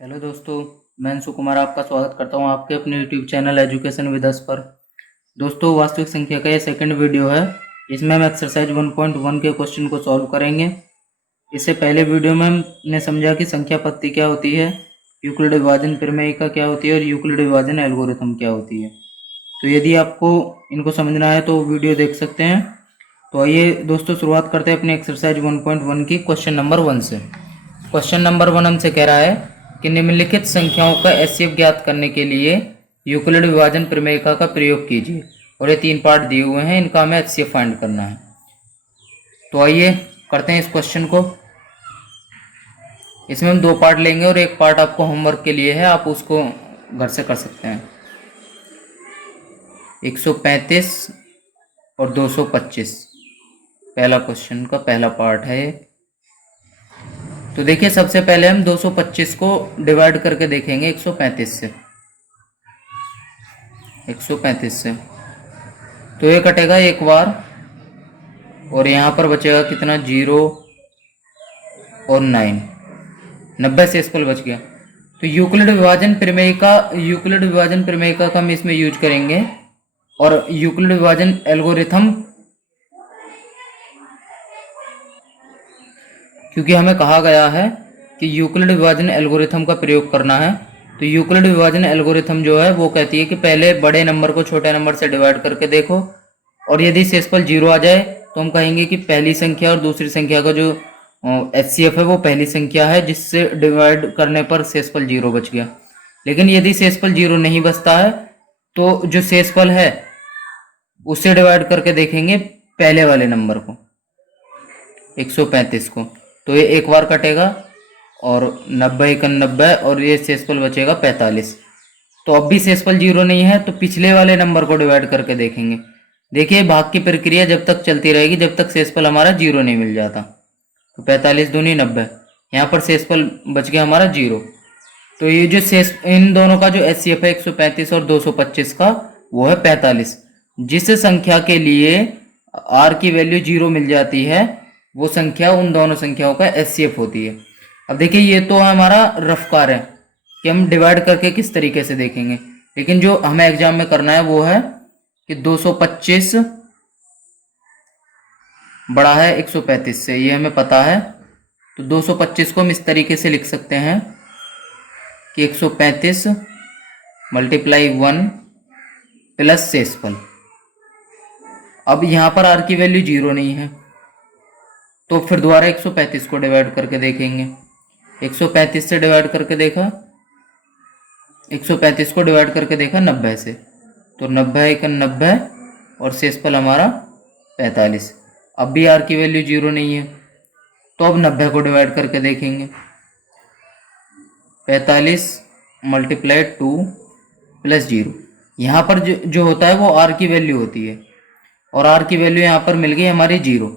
Hello दोस्तों, मैं अंशु कुमार आपका स्वागत करता हूं आपके अपने YouTube channel education with us पर। दोस्तों, वास्तविक संख्या का ये सेकंड वीडियो है। इसमें हम एक्सरसाइज 1.1 के क्वेश्चन को सॉल्व करेंगे। इससे पहले वीडियो में हमने समझा कि संख्या पत्ती क्या होती है, यूक्लिड विभाजन प्रमेयिका क्या होती है और यूक्लिड विभाजन एल्गोरिथम क्या होती है। तो यदि आपको इनको समझना है तो वीडियो देख सकते हैं। तो आइए दोस्तों, शुरुआत करते हैं अपने एक्सरसाइज 1.1 की क्वेश्चन नंबर 1 से। क्वेश्चन नंबर 1 हमसे कह रहा है कि निम्नलिखित संख्याओं का एचसीएफ ज्ञात करने के लिए यूक्लिड विभाजन प्रमेयिका का प्रयोग कीजिए। और ये 3 पार्ट दिए हुए हैं, इनका हमें एचसीएफ फाइंड करना है। तो आइए करते हैं इस क्वेश्चन को। इसमें हम 2 पार्ट लेंगे और एक पार्ट आपको होमवर्क के लिए है, आप उसको घर से कर सकते हैं। 135 और 225 पहला क्वेश्चन का पहला पार्ट है ये। तो देखिए, सबसे पहले हम 225 को डिवाइड करके देखेंगे 135 से। 135 से तो ये कटेगा एक बार, और यहाँ पर बचेगा कितना, 0 और 9, 90 से स्पेल बच गया। तो यूक्लिड विभाजन प्रमेयिका का हम इसमें यूज करेंगे, और यूक्लिड विभाजन एल्गोरिथम, क्योंकि हमें कहा गया है कि यूक्लिड विभाजन एल्गोरिथम का प्रयोग करना है। तो यूक्लिड विभाजन एल्गोरिथम जो है वो कहती है कि पहले बड़े नंबर को छोटे नंबर से डिवाइड करके देखो, और यदि शेषफल 0 आ जाए तो हम कहेंगे कि पहली संख्या और दूसरी संख्या का जो एचसीएफ है वो पहली संख्या है, जिससे डिवाइड करने पर शेषफल 0 बच गया। लेकिन यदि शेषफल 0 नहीं बचता है तो जो शेषफल है उससे डिवाइड करके देखेंगे पहले वाले नंबर को, 135 को। तो ये एक बार कटेगा, और 90 एकन 90, और ये शेषफल बचेगा 45। तो अब भी शेषफल 0 नहीं है, तो पिछले वाले नंबर को डिवाइड करके देखेंगे। देखिए, भाग की प्रक्रिया जब तक चलती रहेगी जब तक शेषफल हमारा 0 नहीं मिल जाता। तो 45 दूनी 90, यहाँ पर शेषफल बच गया हमारा 0। तो ये जो शेष, इन दोनों का जो एचसीएफ है 135 और 225 का, वो है 45। जिस संख्या के लिए आर की वैल्यू 0 मिल जाती है वो संख्या उन दोनों संख्याओं का एचसीएफ होती है। अब देखिए, ये तो हमारा रफ कार्य है कि हम डिवाइड करके किस तरीके से देखेंगे, लेकिन जो हमें एग्जाम में करना है वो है कि 225 बड़ा है 135 से, ये हमें पता है। तो 225 को हम इस तरीके से लिख सकते हैं कि 135 मल्टीप्लाई 1 प्लस शेषफल। अब यहाँ पर आर की वैल्यू 0 नहीं है, तो फिर दोबारा 135 को डिवाइड करके देखेंगे। 135 से डिवाइड करके देखा, 135 को डिवाइड करके देखा 90 से, तो 90 एकन 90, और शेषफल हमारा 45। अब भी आर की वैल्यू 0 नहीं है, तो अब 90 को डिवाइड करके देखेंगे। 45 मल्टीप्लाई 2 प्लस 0, यहाँ पर जो होता है वो आर की वैल्यू होती है, और आर की वैल्यू यहाँ पर मिल गई हमारी 0।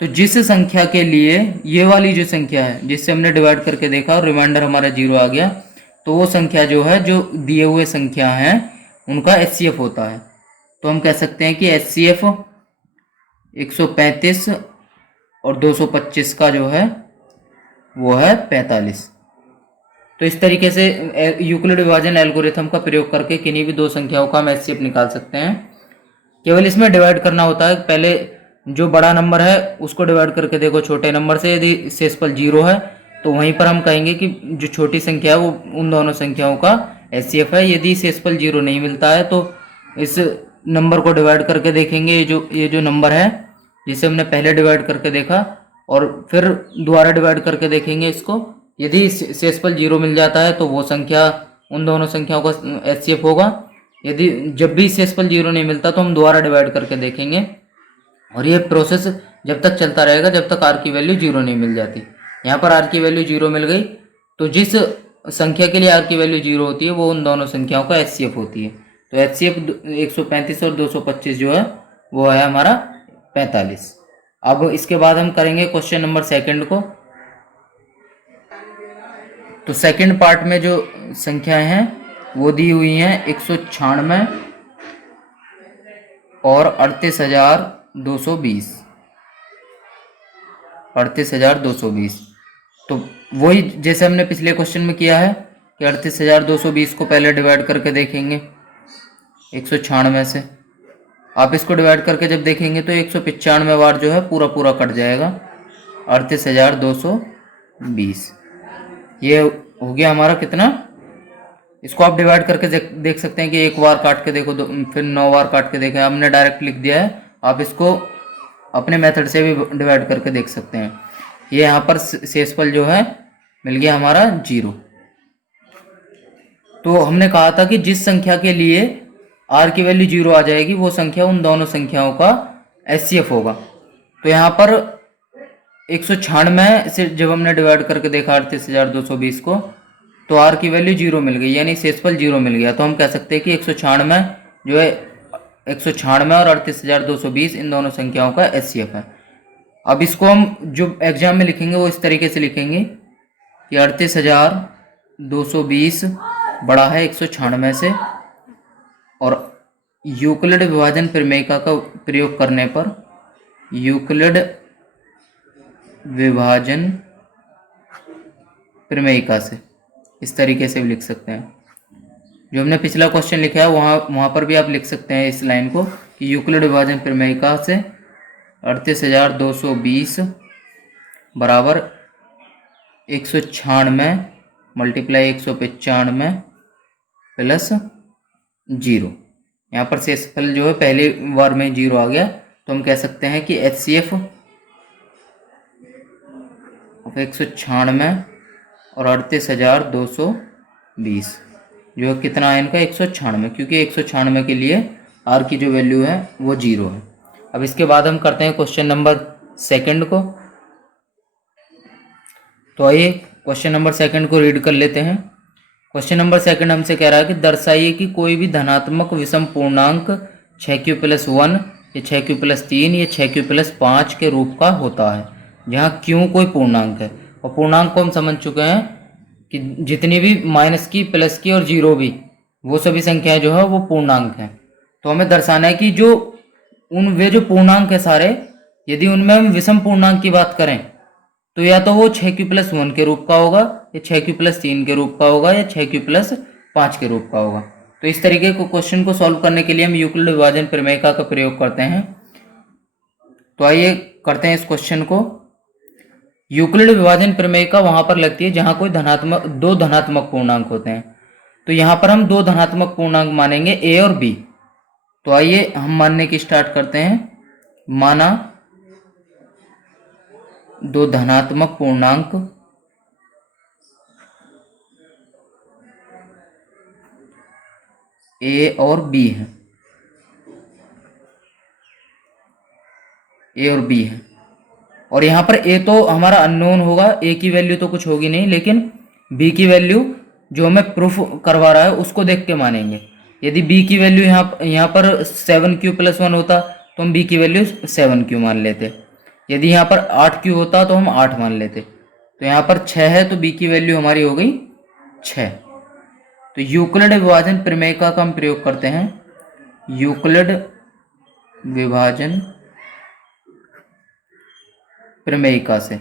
तो जिस संख्या के लिए ये वाली जो संख्या है जिससे हमने डिवाइड करके देखा और रिमाइंडर हमारा 0 आ गया, तो वो संख्या जो है, जो दिए हुए संख्या हैं उनका एचसीएफ होता है। तो हम कह सकते हैं कि एचसीएफ 135 और 225 का जो है वो है 45। तो इस तरीके से यूक्लिड विभाजन एल्गोरिथम का प्रयोग करके किन्हीं भी 2 संख्याओं का हम एचसीएफ निकाल सकते हैं। केवल इसमें डिवाइड करना होता है, पहले जो बड़ा नंबर है उसको डिवाइड करके देखो छोटे नंबर से, यदि शेषफल 0 है तो वहीं पर हम कहेंगे कि जो छोटी संख्या है वो उन दोनों संख्याओं का एचसीएफ है। यदि शेषफल 0 नहीं मिलता है तो इस नंबर को डिवाइड करके देखेंगे, ये जो नंबर है जिसे हमने पहले डिवाइड करके देखा, और फिर दोबारा डिवाइड करके देखेंगे इसको। यदि शेषफल 0 मिल जाता है तो वो संख्या उन दोनों संख्याओं का एचसीएफ होगा। यदि जब भी शेषफल 0 नहीं मिलता तो हम दोबारा डिवाइड करके देखेंगे, और ये प्रोसेस जब तक चलता रहेगा जब तक आर की वैल्यू 0 नहीं मिल जाती। यहाँ पर आर की वैल्यू 0 मिल गई, तो जिस संख्या के लिए आर की वैल्यू 0 होती है वो उन दोनों संख्याओं का एचसीएफ होती है। तो एचसीएफ 135 और 225 जो है वो है हमारा 45। अब इसके बाद हम करेंगे क्वेश्चन नंबर 2 को। तो सेकंड पार्ट में जो संख्याएं हैं वो दी हुई हैं 196 और 38,220। 38,220। तो वही जैसे हमने पिछले क्वेश्चन में किया है कि 38,220 को पहले डिवाइड करके देखेंगे 196 से। आप इसको डिवाइड करके जब देखेंगे तो 195 बार जो है पूरा पूरा कट जाएगा 38,220। ये हो गया हमारा कितना। इसको आप डिवाइड करके देख सकते हैं कि एक बार काट के देखो, फिर 9 बार काट के देखें। हमने डायरेक्ट लिख दिया है, आप इसको अपने मेथड से भी डिवाइड करके देख सकते हैं। ये यहाँ पर शेषफल जो है मिल गया हमारा 0। तो हमने कहा था कि जिस संख्या के लिए r की वैल्यू 0 आ जाएगी वो संख्या उन दोनों संख्याओं का HCF होगा। तो यहाँ पर 196 से जब हमने डिवाइड करके देखा 38,220 को, तो r की वैल्यू 0 मिल गई, यानी शेषफल 0 मिल गया। तो हम कह सकते हैं कि 196 जो है 196 और 38,220 इन दोनों संख्याओं का HCF है। अब इसको हम जो एग्जाम में लिखेंगे वो इस तरीके से लिखेंगे कि 38,220 बड़ा है 196 से, और यूक्लिड विभाजन प्रमेयिका का प्रयोग करने पर यूक्लिड विभाजन प्रमेयिका से इस तरीके से भी लिख सकते हैं। जो हमने पिछला क्वेश्चन लिखा है वहाँ पर भी आप लिख सकते हैं इस लाइन को कि यूक्लिड विभाजन प्रमेयिका से 38,220 बराबर 196 मल्टीप्लाई 195 प्लस 0। यहाँ पर शेषफल जो है पहली बार में 0 आ गया, तो हम कह सकते हैं कि HCF 196 और 38,220 जो कितना है इनका 196, क्योंकि 196 के लिए r की जो वैल्यू है वो 0 है। अब इसके बाद हम करते हैं क्वेश्चन नंबर सेकंड को। तो आइए क्वेश्चन नंबर सेकंड को रीड कर लेते हैं। क्वेश्चन नंबर सेकंड हमसे कह रहा है कि दर्शाइए कि कोई भी धनात्मक विषम पूर्णांक 6q+1 या 6q+3 या 6q+5 के रूप का होता है, जहाँ q कोई पूर्णांक है। और पूर्णांक को हम समझ चुके हैं कि जितनी भी माइनस की, प्लस की और 0 भी, वो सभी संख्याएं जो है वो पूर्णांक हैं। तो हमें दर्शाना है कि वे जो पूर्णांक है सारे, यदि उनमें हम विषम पूर्णांक की बात करें तो या तो वो 6q+1 के रूप का होगा, या 6q+3 के रूप का होगा, या 6q+5 के रूप का होगा। तो इस तरीके को क्वेश्चन को सॉल्व करने के लिए हम यूक्लिड विभाजन प्रमेयिका का प्रयोग करते हैं। तो आइए करते हैं इस क्वेश्चन को। यूक्लिड विभाजन प्रमेयिका वहां पर लगती है जहां कोई दो धनात्मक पूर्णांक होते हैं। तो यहां पर हम दो धनात्मक पूर्णांक मानेंगे a और b। तो आइए हम मानने की स्टार्ट करते हैं। माना दो धनात्मक पूर्णांक a और b है, a और b है। और यहाँ पर a तो हमारा अननोन होगा, a की वैल्यू तो कुछ होगी नहीं, लेकिन b की वैल्यू जो हमें प्रूफ करवा रहा है उसको देख के मानेंगे। यदि b की वैल्यू यहाँ पर 7q+1 होता तो हम b की वैल्यू 7q मान लेते। यदि यहाँ पर 8q होता तो हम 8 मान लेते। तो यहाँ पर 6 है तो b की वैल्यू हमारी हो गई 6। तो यूक्लिड विभाजन प्रमेयिका का हम प्रयोग करते हैं। यूक्लिड विभाजन प्रमेयिका से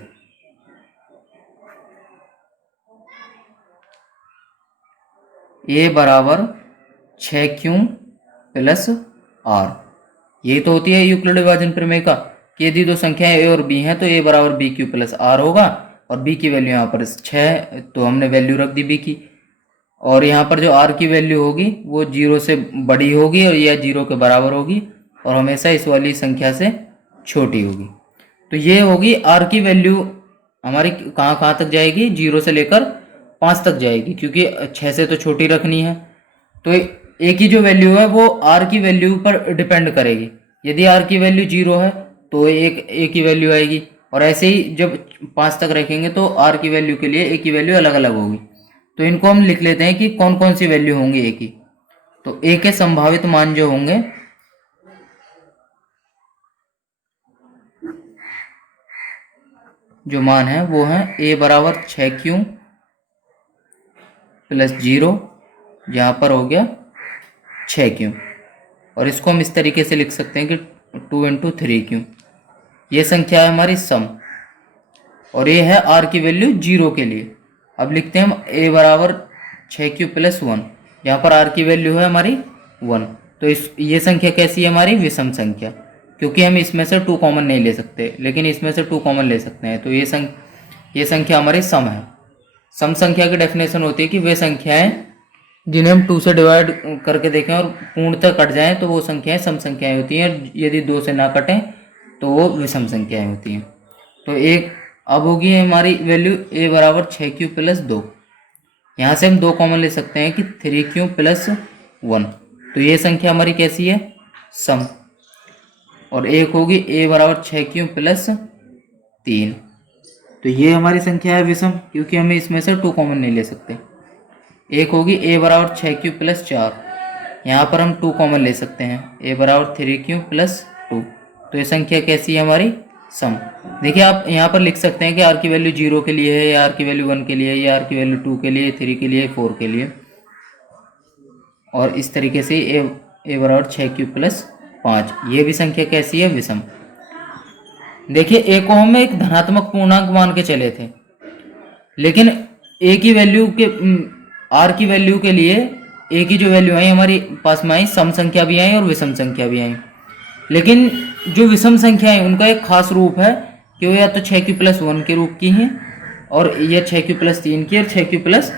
a बराबर 6q+r, यही तो होती है यूक्लिड विभाजन प्रमेयिका कि यदि दो संख्याएं a और b हैं तो a बराबर bq+r होगा, और b की वैल्यू यहाँ पर 6 है तो हमने वैल्यू रख दी b की। और यहाँ पर जो r की वैल्यू होगी वो 0 से बड़ी होगी और यह 0 के बराबर होगी, और हमेशा इस वाली संख्या से छोटी होगी। तो ये होगी r की वैल्यू हमारी कहाँ तक जाएगी, 0 से लेकर 5 तक जाएगी, क्योंकि 6 से तो छोटी रखनी है। तो a की जो वैल्यू है वो r की वैल्यू पर डिपेंड करेगी। यदि r की वैल्यू 0 है तो एक a की वैल्यू आएगी, और ऐसे ही जब 5 तक रखेंगे तो r की वैल्यू के लिए a की वैल्यू अलग अलग होगी। तो इनको हम लिख लेते हैं कि कौन कौन सी वैल्यू होंगी a की। तो a के संभावित मान जो होंगे जो मान है वो है a बराबर 6q+0, जहाँ पर हो गया 6q। और इसको हम इस तरीके से लिख सकते हैं कि 2 × 3q। ये संख्या है हमारी सम। और ये है आर की वैल्यू 0 के लिए। अब लिखते हैं हम a बराबर 6q प्लस 1, यहाँ पर r की वैल्यू है हमारी 1। तो ये संख्या कैसी है हमारी? विषम संख्या, क्योंकि हम इसमें से 2 कॉमन नहीं ले सकते, लेकिन इसमें से 2 कॉमन ले सकते हैं। तो ये संख्या हमारी सम है। सम संख्या की डेफिनेशन होती है कि वे संख्याएं जिन्हें हम 2 से डिवाइड करके देखें और पूर्णतः कट जाएं तो वो संख्याएं सम संख्याएं होती हैं, यदि 2 से ना कटें तो वो विषम संख्याएं होती हैं। तो एक अब होगी हमारी वैल्यू a बराबर 6q प्लस 2। यहाँ से हम 2 कॉमन ले सकते हैं कि 3q प्लस 1। तो ये संख्या हमारी कैसी है? सम। और एक होगी a बराबर 6q प्लस 3। तो ये हमारी संख्या है विषम, क्योंकि हमें इसमें से 2 कॉमन नहीं ले सकते। एक होगी a बराबर 6q प्लस 4, यहाँ पर हम 2 कॉमन ले सकते हैं, a बराबर 3q प्लस 2। तो ये संख्या कैसी है हमारी? सम। देखिए आप यहाँ पर लिख सकते हैं कि r की वैल्यू 0 के लिए है, या r की वैल्यू 1 के लिए, या r की वैल्यू 2 के लिए, 3 के लिए, 4 के लिए, और इस तरीके से a बराबर 6q प्लस 5। ये भी संख्या कैसी है? विषम। देखिए a को हम एक धनात्मक पूर्णांक मान के चले थे, लेकिन a की वैल्यू के r की वैल्यू के लिए a की जो वैल्यू आई हमारी पास में आई, सम संख्या भी आई और विषम संख्या भी आई। लेकिन जो विषम संख्या है उनका एक खास रूप है कि वो या तो 6q प्लस 1 के रूप की हैं, और ये 6q प्लस 3 की, और 6q प्लस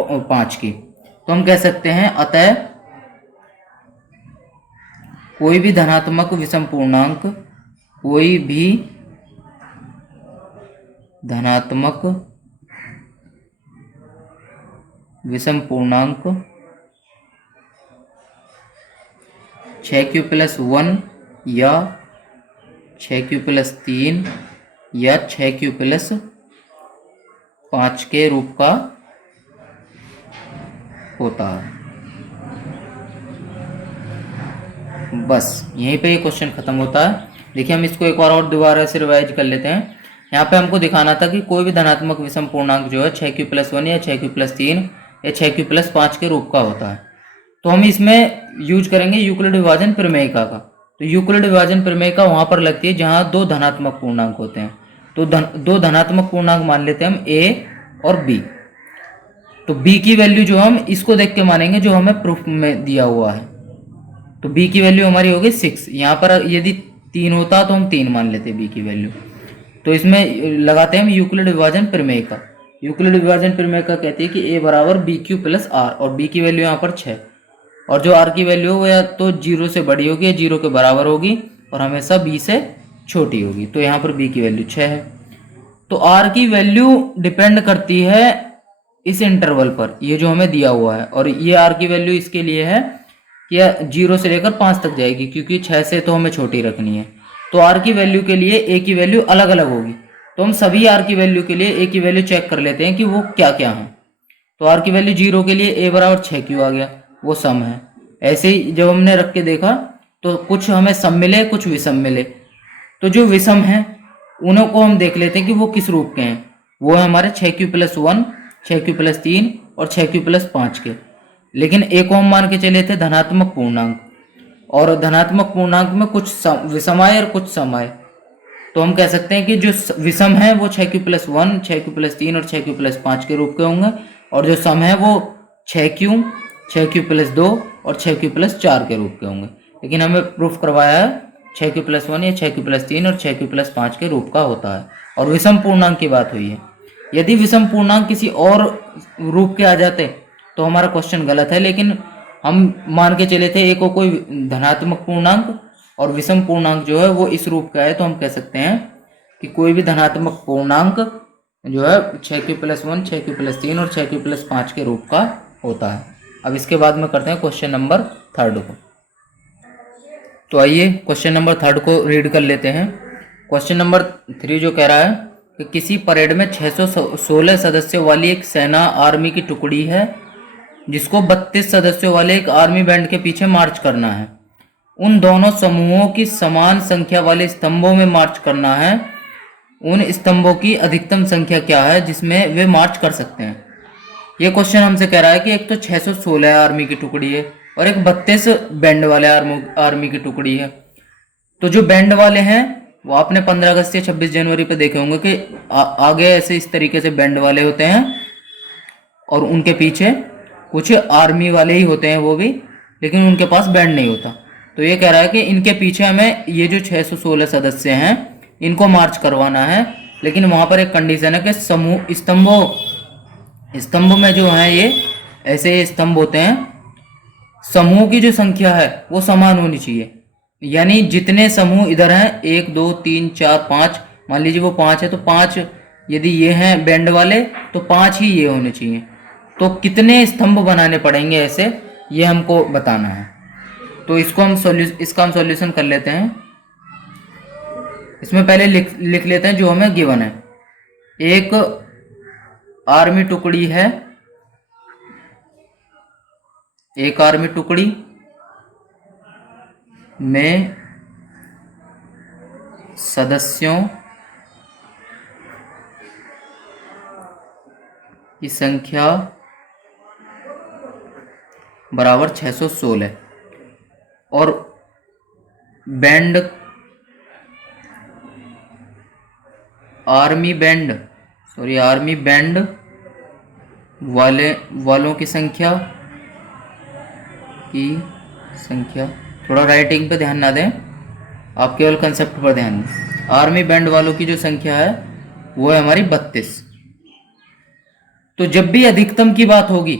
5 की। तो हम कह सकते हैं अतः कोई भी धनात्मक विषम पूर्णांक, कोई भी धनात्मक विषम पूर्णांक 6q प्लस 1 या 6q प्लस 3 या 6q प्लस 5 के रूप का होता है। बस यहीं पे ये क्वेश्चन खत्म होता है। देखिए हम इसको एक बार और दोबारा से रिवाइज कर लेते हैं। यहाँ पे हमको दिखाना था कि कोई भी धनात्मक विषम पूर्णांक जो है 6q प्लस 1 या 6q प्लस 3 या 6q प्लस 5 के रूप का होता है। तो हम इसमें यूज करेंगे यूक्लिड विभाजन प्रमेयिका का। तो यूक्लिड विभाजन प्रमेयिका वहां पर लगती है जहां 2 धनात्मक पूर्णांक होते हैं। तो 2 धनात्मक पूर्णांक मान लेते हैं हम a और b। तो b की वैल्यू जो हम इसको देख के मानेंगे जो हमें प्रूफ में दिया हुआ है। तो b की वैल्यू हमारी होगी 6। यहाँ पर यदि 3 होता तो हम 3 मान लेते b की वैल्यू। तो इसमें लगाते हैं हम यूक्लिड विभाजन प्रमेयिका। यूक्लिड विभाजन प्रमेयिका कहती है कि a बराबर बी क्यू प्लस आर, और b की वैल्यू यहाँ पर 6, और जो r की वैल्यू हो या तो 0 से बड़ी होगी या 0 के बराबर होगी, और हमेशा b से छोटी होगी। तो यहाँ पर b की वैल्यू 6 है। तो r की वैल्यू डिपेंड करती है इस इंटरवल पर, ये जो हमें दिया हुआ है, और ये r की वैल्यू इसके लिए है कि 0 से लेकर 5 तक जाएगी, क्योंकि 6 से तो हमें छोटी रखनी है। तो r की वैल्यू के लिए a की वैल्यू अलग अलग होगी। तो हम सभी r की वैल्यू के लिए a की वैल्यू चेक कर लेते हैं कि वो क्या क्या है। तो r की वैल्यू 0 के लिए a बराबर 6q आ गया, वो सम है। ऐसे ही जब हमने रख के देखा तो कुछ हमें सम मिले, कुछ विषम मिले। तो जो विषम है उन्हों को हम देख लेते हैं कि वो किस रूप के हैं। वो है हमारे 6q प्लस 1, 6q प्लस 3 और 6q प्लस 5 के। लेकिन a को हम मान के चले थे धनात्मक पूर्णांक, और धनात्मक पूर्णांक में कुछ विषम आए और कुछ सम आए। तो हम कह सकते हैं कि जो विषम है वो 6q प्लस 1, 6q प्लस 3 और 6q प्लस 5 के रूप के होंगे, और जो सम है वो 6q, 6q प्लस 2 और 6q प्लस 4 के रूप के होंगे। लेकिन हमें प्रूफ करवाया है 6q प्लस 1 या 6q प्लस 3 और 6q प्लस 5 के रूप का होता है। और विषम पूर्णांक की बात हुई है। यदि विषम पूर्णांक किसी और रूप के आ जाते तो हमारा क्वेश्चन गलत है, लेकिन हम मान के चले थे a को कोई धनात्मक पूर्णांक और विषम पूर्णांक जो है वो इस रूप का है। तो हम कह सकते हैं कि कोई भी धनात्मक पूर्णांक जो है 6q प्लस 1, 6q प्लस 3 और 6q प्लस 5 के रूप का होता है। अब इसके बाद में करते हैं क्वेश्चन नंबर 3 को। तो आइए क्वेश्चन नंबर 3 को रीड कर लेते हैं। क्वेश्चन नंबर 3 जो कह रहा है कि किसी परेड में 616 सदस्यों वाली एक सेना आर्मी की टुकड़ी है जिसको 32 सदस्यों वाले एक आर्मी बैंड के पीछे मार्च करना है। उन दोनों समूहों की समान संख्या वाले स्तंभों में मार्च करना है। उन स्तंभों की अधिकतम संख्या क्या है जिसमें वे मार्च कर सकते हैं। ये क्वेश्चन हमसे कह रहा है कि एक तो 616 आर्मी की टुकड़ी है और एक 32 बैंड वाले आर्मी की टुकड़ी है। तो जो बैंड वाले हैं वो आपने 15 अगस्त या 26 जनवरी पे देखे होंगे कि आगे ऐसे इस तरीके से बैंड वाले होते हैं और उनके पीछे कुछ आर्मी वाले ही होते हैं वो भी, लेकिन उनके पास बैंड नहीं होता। तो ये कह रहा है कि इनके पीछे हमें ये जो 616 सदस्य हैं इनको मार्च करवाना है, लेकिन वहां पर एक कंडीशन है कि समूह स्तंभ में जो है ये ऐसे स्तंभ होते हैं, समूह की जो संख्या है वो समान होनी चाहिए। यानी जितने समूह इधर हैं 1 2 3 4 5, मान लीजिए वो 5 है तो 5 यदि ये हैं बैंड वाले तो 5 ही ये होने चाहिए। तो कितने स्तंभ बनाने पड़ेंगे ऐसे, ये हमको बताना है। तो इसका हम सॉल्यूशन कर लेते हैं। इसमें पहले लिख लेते हैं जो हमें गिवन है। एक आर्मी टुकड़ी है, एक आर्मी टुकड़ी में सदस्यों की संख्या बराबर 616 और आर्मी बैंड वालों की संख्या थोड़ा राइटिंग पे ध्यान ना दें, आप केवल कंसेप्ट पर ध्यान दें। आर्मी बैंड वालों की जो संख्या है वो है हमारी 32। तो जब भी अधिकतम की बात होगी,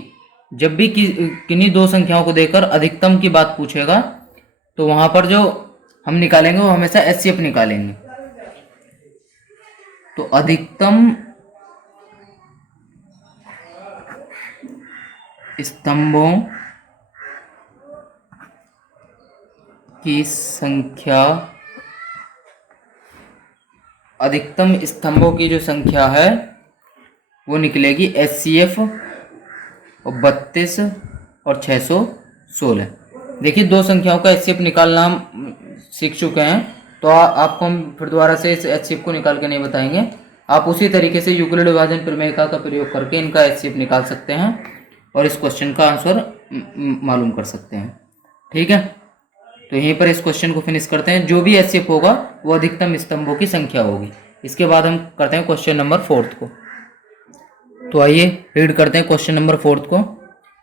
जब भी किन्हीं दो संख्याओं को देकर अधिकतम की बात पूछेगा तो वहां पर जो हम निकालेंगे वो हमेशा एचसीएफ निकालेंगे। तो अधिकतम स्तंभों की संख्या, अधिकतम स्तंभों की जो संख्या है वो निकलेगी एचसीएफ और 32 और 616। देखिए दो संख्याओं का एचसीएफ निकालना हम सीख चुके हैं, तो आपको हम फिर दोबारा से इस एचसीएफ को निकाल के नहीं बताएंगे। आप उसी तरीके से यूक्लिड विभाजन प्रमेयिका का प्रयोग करके इनका एचसीएफ निकाल सकते हैं और इस क्वेश्चन का आंसर मालूम कर सकते हैं। ठीक है, तो यहीं पर इस क्वेश्चन को फिनिश करते हैं। जो भी एचसीएफ होगा वो अधिकतम स्तंभों की संख्या होगी। इसके बाद हम करते हैं क्वेश्चन नंबर 4 को। तो आइए रीड करते हैं क्वेश्चन नंबर 4 को।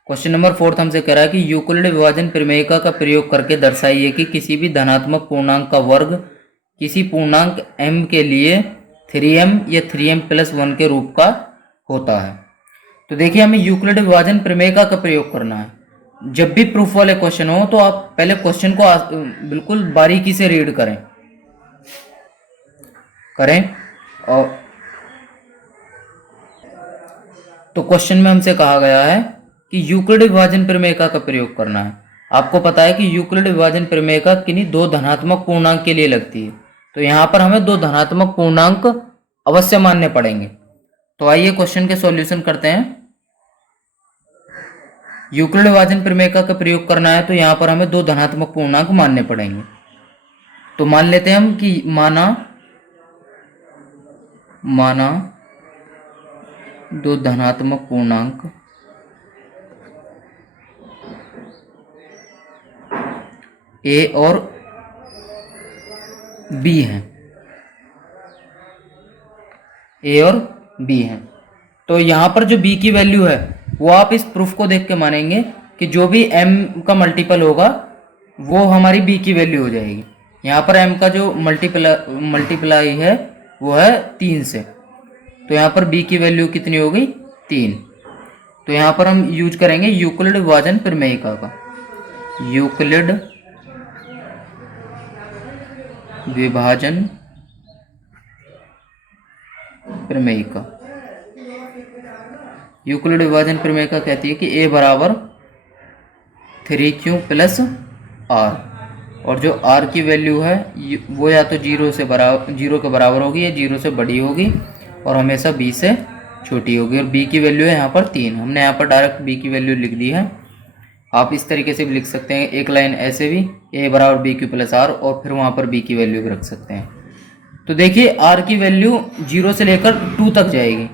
क्वेश्चन नंबर 4 हमसे कह रहा है कि यूक्लिड विभाजन प्रमेयिका का प्रयोग करके दर्शाइए कि किसी भी धनात्मक पूर्णांक का वर्ग किसी पूर्णांक m के लिए 3m या 3m+1 के रूप का होता है। तो देखिए हमें यूक्लिड विभाजन प्रमेयिका का प्रयोग करना है। जब भी प्रूफ वाले क्वेश्चन हो तो आप पहले क्वेश्चन को बिल्कुल बारीकी से रीड करें और तो क्वेश्चन में हमसे कहा गया है कि यूक्लिड विभाजन प्रमेयिका का प्रयोग करना है। आपको पता है कि यूक्लिड विभाजन प्रमेयिका किन्हीं दो धनात्मक पूर्णांक के लिए लगती है, तो यहाँ पर हमें दो धनात्मक पूर्णांक अवश्य मानने पड़ेंगे। तो आइए क्वेश्चन के सॉल्यूशन करते हैं। यूक्लिड विभाजन प्रमेयिका का प्रयोग करना है तो यहाँ पर हमें दो धनात्मक पूर्णांक मानने पड़ेंगे। तो मान लेते हैं हम कि माना दो धनात्मक पूर्णांक ए और बी हैं, ए और बी हैं। तो यहां पर जो बी की वैल्यू है वो आप इस प्रूफ को देख के मानेंगे कि जो भी m का मल्टीपल होगा वो हमारी b की वैल्यू हो जाएगी। यहाँ पर m का जो मल्टीप्लाई है वो है 3 से, तो यहाँ पर b की वैल्यू कितनी हो गई 3। तो यहाँ पर हम यूज करेंगे यूक्लिड विभाजन प्रमेयिका का। यूक्लिड विभाजन प्रमेयिका, यूक्लिड विभाजन प्रमेयिका कहती है कि a बराबर 3q + r, और जो r की वैल्यू है वो या तो 0 के बराबर होगी या 0 से बड़ी होगी और हमेशा b से छोटी होगी। और b की वैल्यू है यहाँ पर 3। हमने यहाँ पर डायरेक्ट b की वैल्यू लिख दी है। आप इस तरीके से भी लिख सकते हैं, एक लाइन ऐसे भी a बराबर bq + r और फिर वहाँ पर b की वैल्यू भी रख सकते हैं। तो देखिए r की वैल्यू 0 से लेकर 2 तक जाएगी,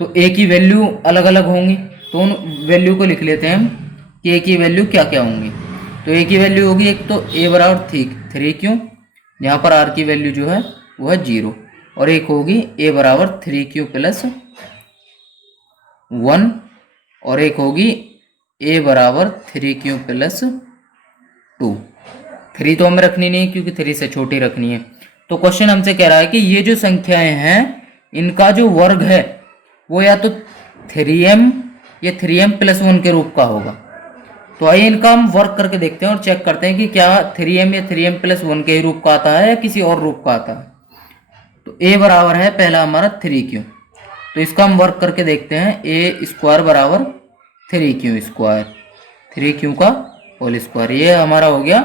तो a की वैल्यू अलग अलग होंगी। तो उन वैल्यू को लिख लेते हैं हम कि a की वैल्यू क्या क्या होंगी। तो a की वैल्यू होगी एक तो a बराबर 3q, यहाँ पर r की वैल्यू जो है वो है 0। और एक होगी a बराबर 3q प्लस 1 और एक होगी a बराबर 3q प्लस 2। 3 तो हमें रखनी नहीं क्योंकि 3 से छोटी रखनी है। तो क्वेश्चन हमसे कह रहा है कि ये जो संख्याएं हैं इनका जो वर्ग है वो या तो 3m या 3m प्लस 1 के रूप का होगा। तो आइए इनका हम वर्क करके देखते हैं और चेक करते हैं कि क्या 3m या 3m प्लस 1 के ही रूप का आता है या किसी और रूप का आता है। तो a बराबर है पहला हमारा 3q, तो इसका हम वर्क करके देखते हैं। a स्क्वायर बराबर 3q स्क्वायर, 3q का होल स्क्वायर, ये हमारा हो गया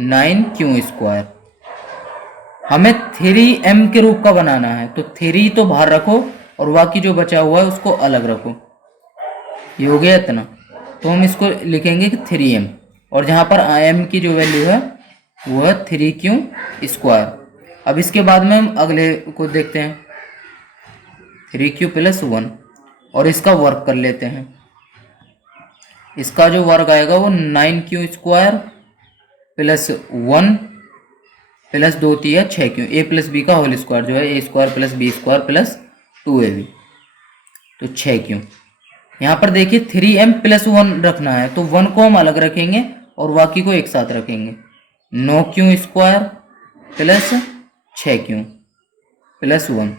9q स्क्वायर। हमें 3m के रूप का बनाना है, तो 3 तो बाहर रखो और बाकी जो बचा हुआ है उसको अलग रखो, ये हो गया इतना। तो हम इसको लिखेंगे कि 3m और जहाँ पर m की जो वैल्यू है वो है 3q स्क्वायर। अब इसके बाद में हम अगले को देखते हैं 3q प्लस 1 और इसका वर्क कर लेते हैं। इसका जो वर्ग आएगा वो 9q square plus 1 plus 2 3 6q, a plus B का होल स्क्वायर जो है a square plus B square plus 2ab, तो 6q। यहाँ पर देखिए 3m प्लस 1 रखना है तो 1 को हम अलग रखेंगे और बाकी को एक साथ रखेंगे। 9q square plus 6q plus 1।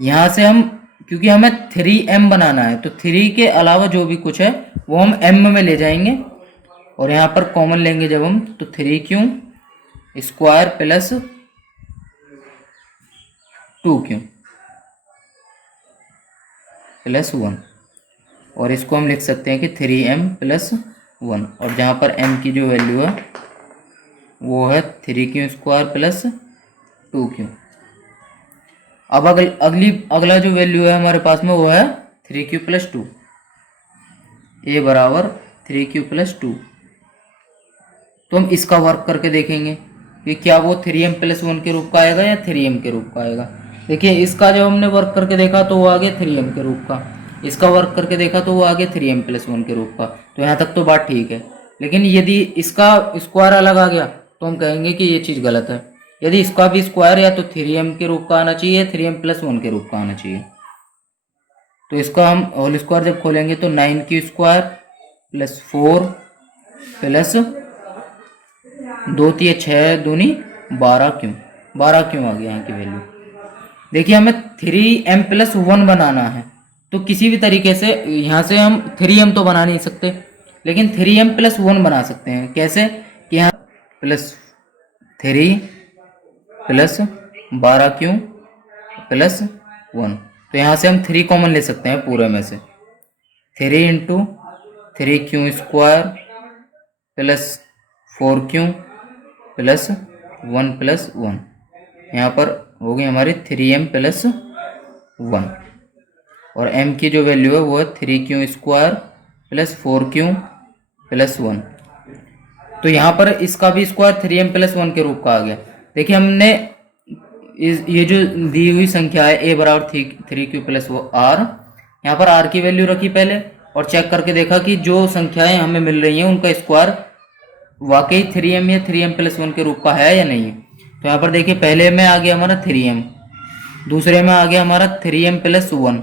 यहाँ से हम क्योंकि हमें 3m बनाना है तो 3 के अलावा जो भी कुछ है वो हम m में ले जाएंगे और यहाँ पर कॉमन लेंगे जब हम, तो 3q square plus 2q plus 1 और इसको हम लिख सकते हैं कि 3m प्लस 1 और जहाँ पर m की जो वैल्यू है वो है 3q स्क्वायर प्लस 2q। अब अगला जो वैल्यू है हमारे पास में वो है 3q प्लस 2, a बराबर 3q प्लस 2। तो हम इसका वर्क करके देखेंगे कि क्या वो 3m प्लस 1 के रूप का आएगा या 3m के रूप का आएगा। देखिए इसका जब हमने वर्क करके देखा तो वो आ गया 3m के रूप का, इसका वर्क करके देखा तो वो आ गया 3m प्लस 1 के रूप का। तो यहाँ तक तो बात ठीक है, लेकिन यदि इसका स्क्वायर अलग आ गया तो हम कहेंगे कि ये चीज़ गलत है। यदि इसका भी स्क्वायर या तो 3m के रूप का आना चाहिए, 3m प्लस 1 के रूप का आना चाहिए। तो इसका हम होल स्क्वायर जब खोलेंगे तो 9q स्क्वायर प्लस 4 प्लस 2 3 6 दूनी 12q, 12q आ गया यहाँ की वैल्यू। देखिए हमें 3m प्लस 1 बनाना है तो किसी भी तरीके से यहाँ से हम 3m तो बना नहीं सकते, लेकिन 3m प्लस 1 बना सकते हैं। कैसे कि यहाँ प्लस 3 प्लस 12q प्लस 1, तो यहाँ से हम 3 कॉमन ले सकते हैं पूरे में से। 3 into 3q square plus 4q plus 1 plus 1, यहाँ पर हो गई हमारी 3m प्लस 1 और m की जो वैल्यू है वो है 3q square plus 4q plus 1। तो यहाँ पर इसका भी स्क्वायर 3m प्लस 1 के रूप का आ गया। देखिए हमने ये जो दी हुई संख्या है a बराबर 3q प्लस r, यहाँ पर r की वैल्यू रखी पहले और चेक करके देखा कि जो संख्याएं हमें मिल रही हैं उनका स्क्वायर वाकई 3m या 3m प्लस 1 के रूप का है या नहीं है। तो यहाँ पर देखिए पहले में आ गया हमारा 3m, दूसरे में आ गया हमारा 3m प्लस 1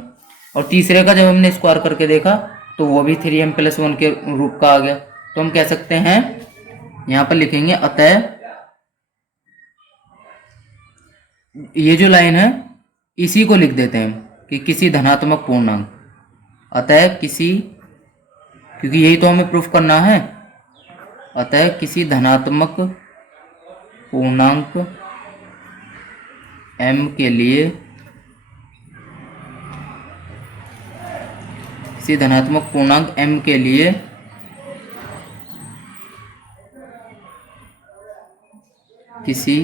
और तीसरे का जब हमने स्क्वायर करके देखा तो वो भी 3m प्लस 1 के रूप का आ गया। तो हम कह सकते हैं, यहाँ पर लिखेंगे अतः ये जो लाइन है इसी को लिख देते हैं कि किसी धनात्मक पूर्णांक, अतः किसी, क्योंकि यही तो हमें प्रूफ करना है, अतः किसी धनात्मक पूर्णांक m के लिए, किसी धनात्मक पूर्णांक m के लिए किसी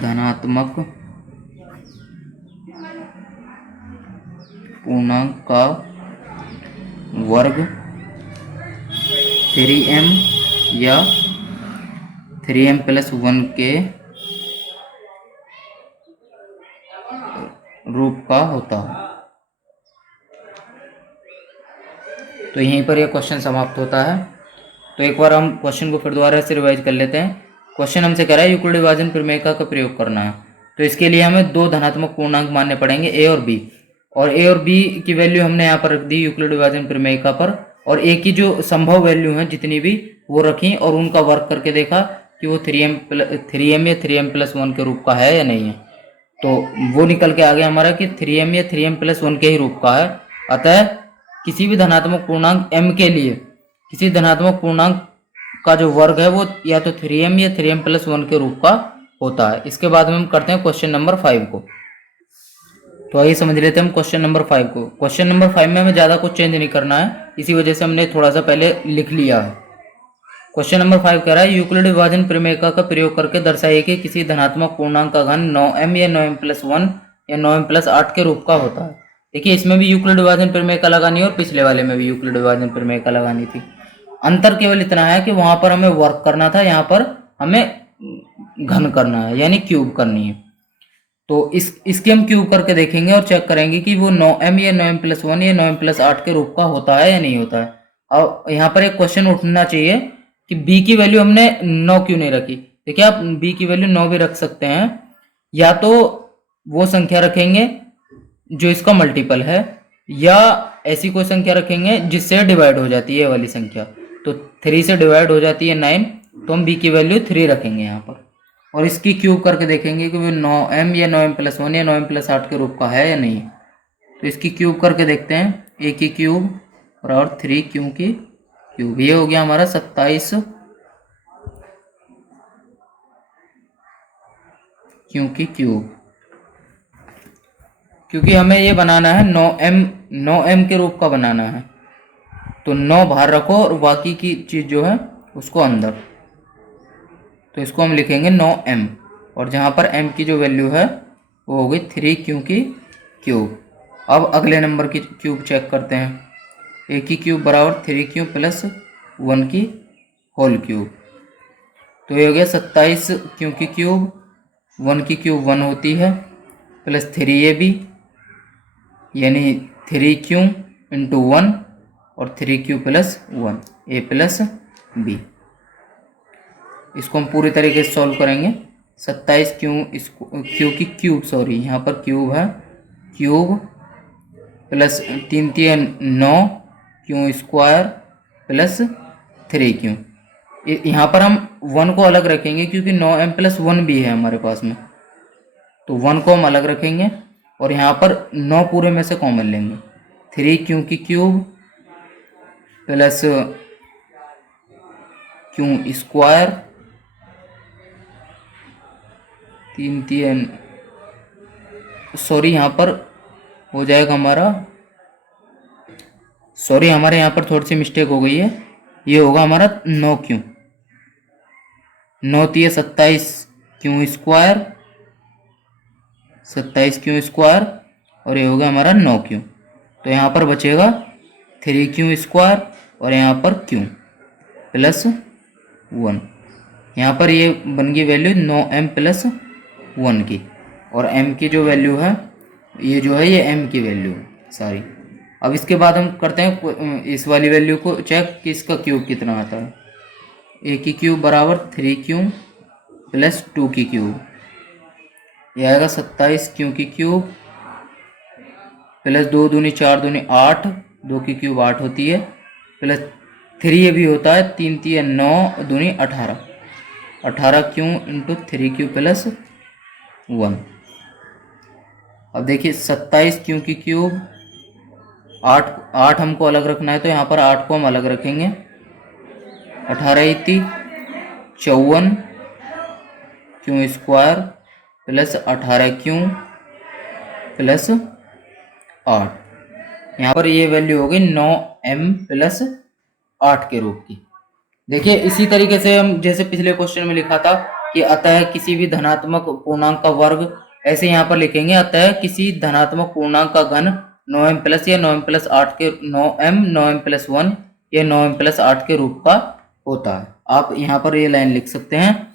धनात्मक पूर्णांक का वर्ग 3m या 3m प्लस 1 के रूप का होता है। तो यहीं पर यह क्वेश्चन समाप्त होता है। तो एक बार हम क्वेश्चन को फिर दोबारा से रिवाइज कर लेते हैं। क्वेश्चन हमसे कह रहा है यूक्लिड विभाजन प्रमेय का प्रयोग करना है। तो इसके लिए हमें दो धनात्मक पूर्णांक मानने पड़ेंगे, ए और बी, और ए और बी की वैल्यू हमने यहाँ पर रख दी यूक्लिड विभाजन प्रमेय का पर, और ए की जो संभव वैल्यू है जितनी भी वो रखी और उनका वर्क करके देखा कि वो 3m या 3m+1 के रूप का है या नहीं है। तो वो निकल के आ गया हमारा कि 3m या 3m+1 के ही रूप का है। अतः किसी भी धनात्मक पूर्णांक m के लिए किसी धनात्मक पूर्णांक का जो वर्ग है वो या तो 3m या 3m+1 के रूप का होता है। इसके बाद में हम करते हैं क्वेश्चन नंबर 5 को। तो आइए समझ लेते हैं हम क्वेश्चन नंबर 5 को। क्वेश्चन नंबर 5 में हमें ज़्यादा कुछ चेंज नहीं करना है, इसी वजह से हमने थोड़ा सा पहले लिख लिया है। क्वेश्चन नंबर 5 कह रहा है यूक्लिड विभाजन प्रमेय का प्रयोग करके दर्शाइए कि किसी धनात्मक पूर्णांक का घन 9m या 9m+1 या 9m+8 के रूप का होता है। देखिए इसमें भी यूक्लिड विभाजन प्रमेय का लगानी है और पिछले वाले में भी यूक्लिड विभाजन प्रमेय का लगानी थी। अंतर केवल इतना है कि वहां पर हमें वर्क करना था, यहाँ पर हमें घन करना है यानी क्यूब करनी है। तो इसके हम क्यूब करके देखेंगे और चेक करेंगे कि वो 9m या 9m+1 या 9m+8 के रूप का होता है या नहीं होता है। अब यहाँ पर एक क्वेश्चन उठना चाहिए कि b की वैल्यू हमने 9 क्यों नहीं रखी। देखिए आप b की वैल्यू 9 भी रख सकते हैं, या तो वो संख्या रखेंगे जो इसका मल्टीपल है, या ऐसी कोई संख्या रखेंगे जिससे डिवाइड हो जाती है ये वाली संख्या। तो 3 से डिवाइड हो जाती है 9, तो हम b की वैल्यू 3 रखेंगे यहाँ पर, और इसकी क्यूब करके देखेंगे कि वो 9m या 9m+1 या 9m+8 के रूप का है या नहीं। तो इसकी क्यूब करके देखते हैं। a की क्यूब बराबर 3 क्यू की क्यूब, ये हो गया हमारा 27 क्यू की क्यूब। क्योंकि हमें ये बनाना है 9m के रूप का बनाना है, तो 9 बाहर रखो और बाकी की चीज़ जो है उसको अंदर। तो इसको हम लिखेंगे 9m, और जहाँ पर m की जो वैल्यू है वो हो गई 3 क्यू की क्यूब। अब अगले नंबर की क्यूब चेक करते हैं। a की क्यूब बराबर 3 क्यू प्लस 1 की होल क्यूब, तो ये हो गया 27 क्यू की क्यूब, 1 की क्यूब 1 होती है, प्लस 3ab यानी 3 क्यू इंटू 1 और 3 Q plus 1 a plus b। इसको हम पूरी तरीके से सॉल्व करेंगे। 27 क्यू की क्यूब, सॉरी यहाँ पर क्यूब है, cube plus 3 3 9 Q square plus 3 Q. यहाँ पर हम 1 को अलग रखेंगे क्योंकि 9m+1 भी है हमारे पास में, तो 1 को हम अलग रखेंगे और यहाँ पर 9 पूरे में से कॉमन लेंगे। 3 क्यू की cube plus Q square 3 3, sorry यहाँ पर हो जाएगा हमारा, सॉरी हमारे यहाँ पर थोड़ी सी मिस्टेक हो गई है, ये होगा हमारा 9 Q, 9 3 27 Q square, 27 Q square, और ये होगा हमारा 9 क्यू। तो यहाँ पर बचेगा 3 क्यू स्क्वायर और यहाँ पर क्यू प्लस 1। यहाँ पर ये बन गई वैल्यू 9m+1 की, और m की जो वैल्यू है ये जो है ये m की वैल्यू है सारी। अब इसके बाद हम करते हैं इस वाली वैल्यू को चेक कि इसका क्यूब कितना आता है। a की क्यूब बराबर 3 क्यू प्लस 2 की क्यूब, यह आएगा 27 क्यू की क्यूब प्लस 2 दूनी 4 दूनी 8, 2 की क्यूब 8 होती है, प्लस 3 ये भी होता है, 3 3 9 दूनी 18, 18 क्यू इंटू 3 क्यू प्लस 1। अब देखिए 27 क्यू की क्यूब, 8 हमको अलग रखना है तो यहाँ पर 8 को हम अलग रखेंगे, 18 इतनी 54 Q square plus 18 Q plus 8। यहाँ पर ये वैल्यू होगी 9m+8 के रूप की। देखिए इसी तरीके से हम जैसे पिछले क्वेश्चन में लिखा था कि अतः किसी भी धनात्मक पूर्णांक का वर्ग, ऐसे यहाँ पर लिखेंगे अतः किसी धनात्मक पूर्णांक का घन 9m+ या 9m+8 के 9m+1 या 9m+8 के रूप का होता है। आप यहाँ पर ये लाइन लिख सकते हैं,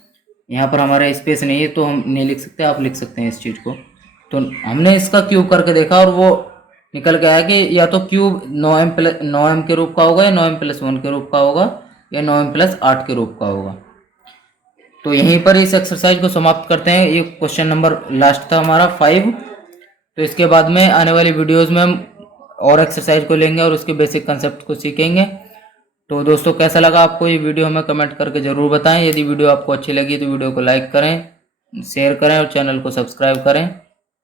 यहाँ पर हमारा स्पेस नहीं है तो हम नहीं लिख सकते, आप लिख सकते हैं इस चीज़ को। तो हमने इसका क्यूब करके देखा और वो निकल गया है कि या तो क्यूब 9m के रूप का होगा या 9m+1 के रूप का होगा। या 9m+8 के रूप का होगा। तो यहीं पर इस एक्सरसाइज को समाप्त करते हैं। ये क्वेश्चन नंबर लास्ट था हमारा 5। तो इसके बाद में आने वाली वीडियोस में हम और एक्सरसाइज को लेंगे और उसके बेसिक कंसेप्ट को सीखेंगे। तो दोस्तों कैसा लगा आपको ये वीडियो हमें कमेंट करके ज़रूर बताएं। यदि वीडियो आपको अच्छी लगी तो वीडियो को लाइक करें, शेयर करें और चैनल को सब्सक्राइब करें।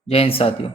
जय हिंद साथियों।